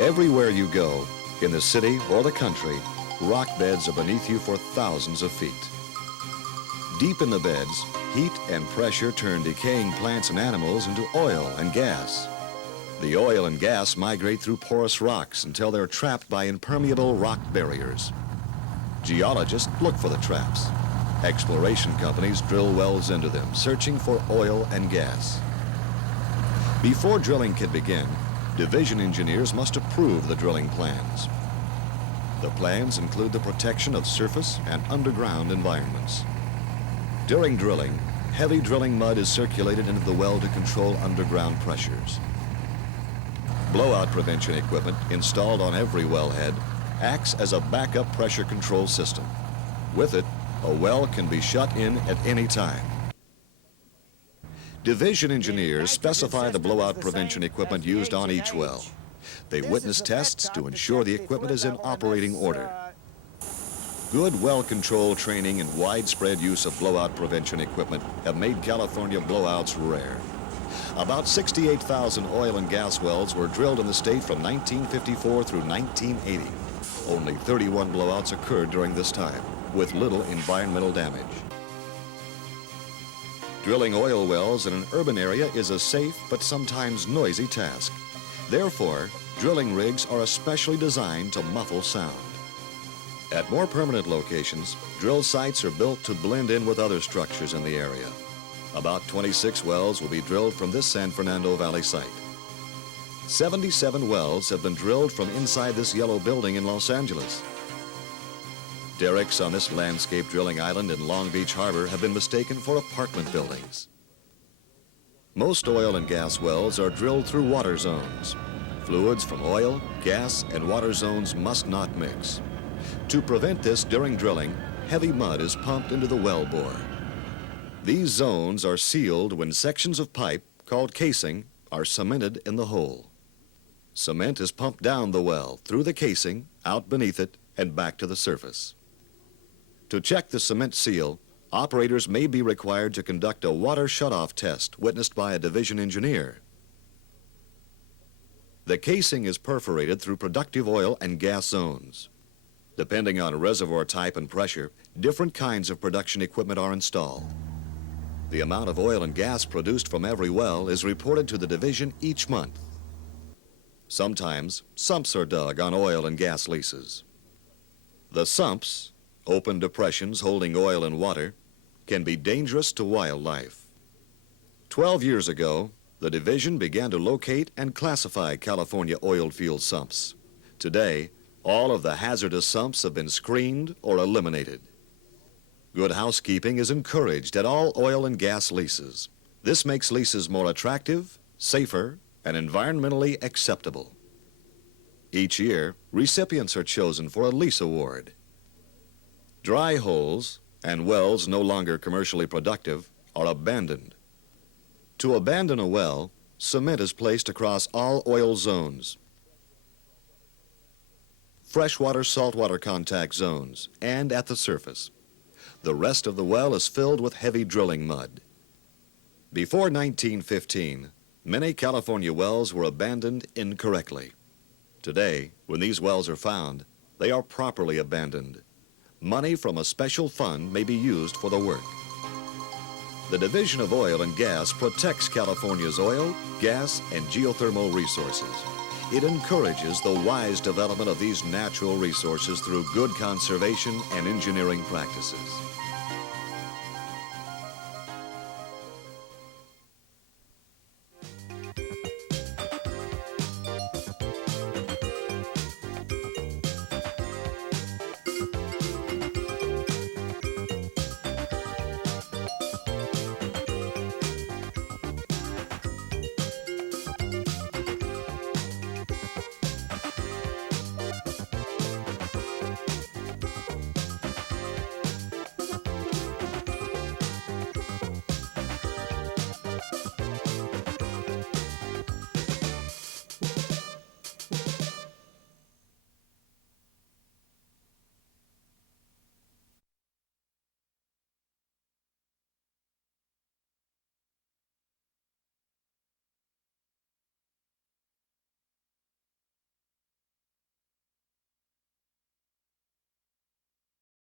Everywhere you go, in the city or the country, rock beds are beneath you for thousands of feet. Deep in the beds, heat and pressure turn decaying plants and animals into oil and gas. The oil and gas migrate through porous rocks until they're trapped by impermeable rock barriers. Geologists look for the traps. Exploration companies drill wells into them, searching for oil and gas. Before drilling can begin, division engineers must approve the drilling plans. The plans include the protection of surface and underground environments. During drilling, heavy drilling mud is circulated into the well to control underground pressures. Blowout prevention equipment installed on every wellhead acts as a backup pressure control system. With it, a well can be shut in at any time. Division engineers specify the blowout prevention equipment used on each well. They witness tests to ensure the equipment is in operating order. Good well control training and widespread use of blowout prevention equipment have made California blowouts rare. About 68,000 oil and gas wells were drilled in the state from 1954 through 1980. Only 31 blowouts occurred during this time, with little environmental damage. Drilling oil wells in an urban area is a safe but sometimes noisy task. Therefore, drilling rigs are especially designed to muffle sound. At more permanent locations, drill sites are built to blend in with other structures in the area. About 26 wells will be drilled from this San Fernando Valley site. 77 wells have been drilled from inside this yellow building in Los Angeles. Derricks on this landscape drilling island in Long Beach Harbor have been mistaken for apartment buildings. Most oil and gas wells are drilled through water zones. Fluids from oil, gas, and water zones must not mix. To prevent this during drilling, heavy mud is pumped into the well bore. These zones are sealed when sections of pipe, called casing, are cemented in the hole. Cement is pumped down the well, through the casing, out beneath it, and back to the surface. To check the cement seal, operators may be required to conduct a water shutoff test witnessed by a division engineer. The casing is perforated through productive oil and gas zones. Depending on reservoir type and pressure, different kinds of production equipment are installed. The amount of oil and gas produced from every well is reported to the division each month. Sometimes, sumps are dug on oil and gas leases. The sumps, open depressions holding oil and water, can be dangerous to wildlife. 12 years ago, the division began to locate and classify California oil field sumps. Today, all of the hazardous sumps have been screened or eliminated. Good housekeeping is encouraged at all oil and gas leases. This makes leases more attractive, safer, and environmentally acceptable. Each year, recipients are chosen for a lease award. Dry holes and wells no longer commercially productive are abandoned. To abandon a well, cement is placed across all oil zones, freshwater, saltwater contact zones, and at the surface. The rest of the well is filled with heavy drilling mud. Before 1915, many California wells were abandoned incorrectly. Today, when these wells are found, they are properly abandoned. Money from a special fund may be used for the work. The Division of Oil and Gas protects California's oil, gas, and geothermal resources. It encourages the wise development of these natural resources through good conservation and engineering practices.